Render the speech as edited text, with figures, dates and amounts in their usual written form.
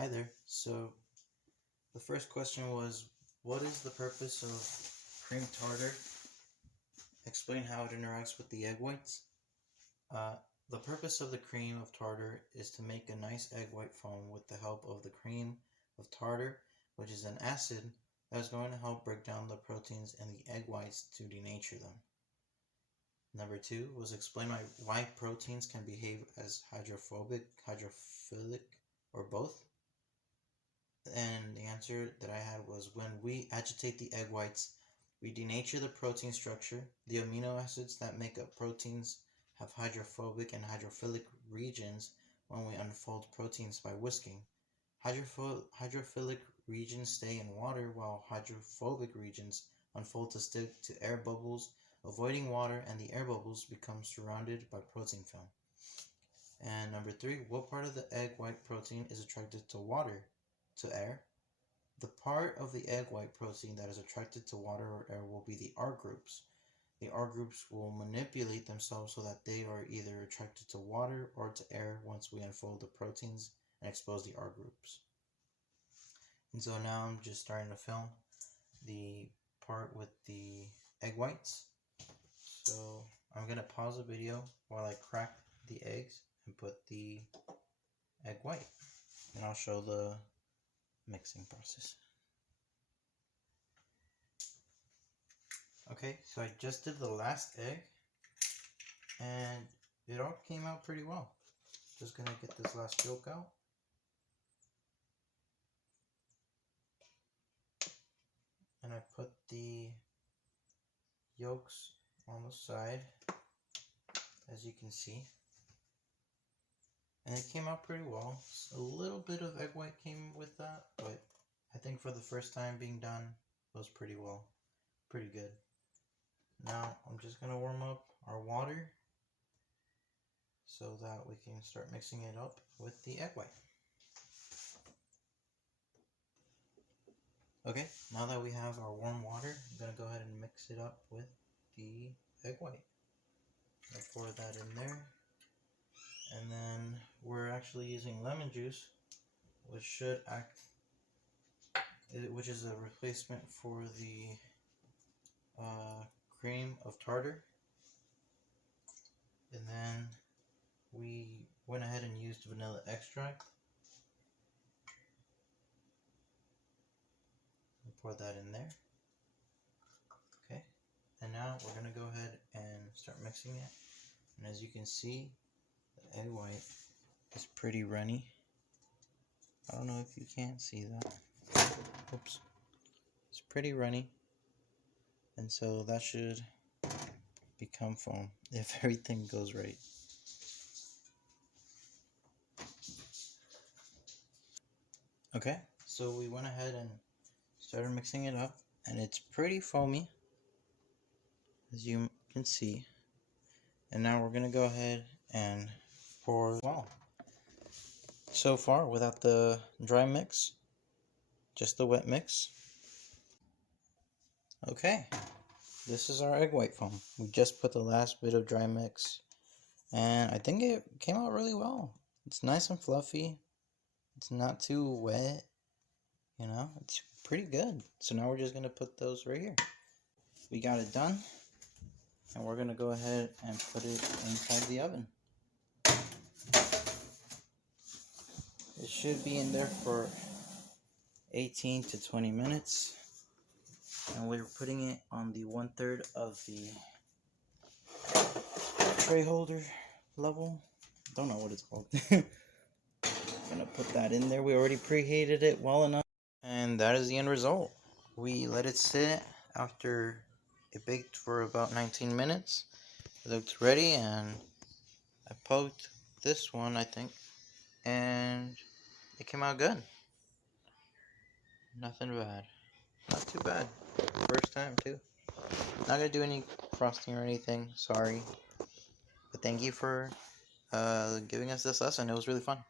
Hi there. So the first question was, what is the purpose of cream tartar? Explain how it interacts with the egg whites. Uh, the purpose of the cream of tartar is to make a nice egg white foam with the help of the cream of tartar, which is an acid that is going to help break down the proteins in the egg whites to denature them. Number two was explain why proteins can behave as hydrophobic, hydrophilic, or both. And the answer that I had was when we agitate the egg whites, we denature the protein structure. The amino acids that make up proteins have hydrophobic and hydrophilic regions when we unfold proteins by whisking. Hydrophilic regions stay in water while hydrophobic regions unfold to stick to air bubbles, avoiding water, and the air bubbles become surrounded by protein film. And number three, what part of the egg white protein is attracted to water? To air? The part of the egg white protein that is attracted to water or air will be the R groups. The R groups will manipulate themselves so that they are either attracted to water or to air once we unfold the proteins and expose the R groups. And so now I'm just starting to film the part with the egg whites. So I'm going to pause the video while I crack the eggs and put the egg white. And I'll show the mixing process. Okay, so I just did the last egg and it all came out pretty well. Just gonna get this last yolk out. And I put the yolks on the side, as you can see. And it came out pretty well. A little bit of egg white came with that, but I think for the first time being done, it was pretty well. Pretty good. Now I'm just gonna warm up our water so that we can start mixing it up with the egg white. Okay, now that we have our warm water, I'm going to go ahead and mix it up with the egg white. I'll pour that in there. And then we're actually using lemon juice, which is a replacement for the cream of tartar. And then we went ahead and used vanilla extract. Pour that in there. Okay, and now we're going to go ahead and start mixing it. And as you can see, the egg white is pretty runny. I don't know if you can't see that. Oops. It's pretty runny. And so that should become foam if everything goes right. Okay, so we went ahead and started mixing it up, and it's pretty foamy, as you can see. And now we're gonna go ahead and pour as well. So far, without the dry mix, just the wet mix. Okay, this is our egg white foam. We just put the last bit of dry mix, and I think it came out really well. It's nice and fluffy. It's not too wet. You know, it's pretty good. So now we're just going to put those right here. We got it done. And we're going to go ahead and put it inside the oven. It should be in there for 18 to 20 minutes. And we're putting it on the 1/3 of the tray holder level. Don't know what it's called. Gonna put that in there. We already preheated it well enough. And that is the end result. We let it sit after it baked for about 19 minutes. It looked ready, and I poked this one, I think, and it came out good. Nothing bad. Not too bad. First time, too. Not gonna do any frosting or anything, sorry. But thank you for giving us this lesson. It was really fun.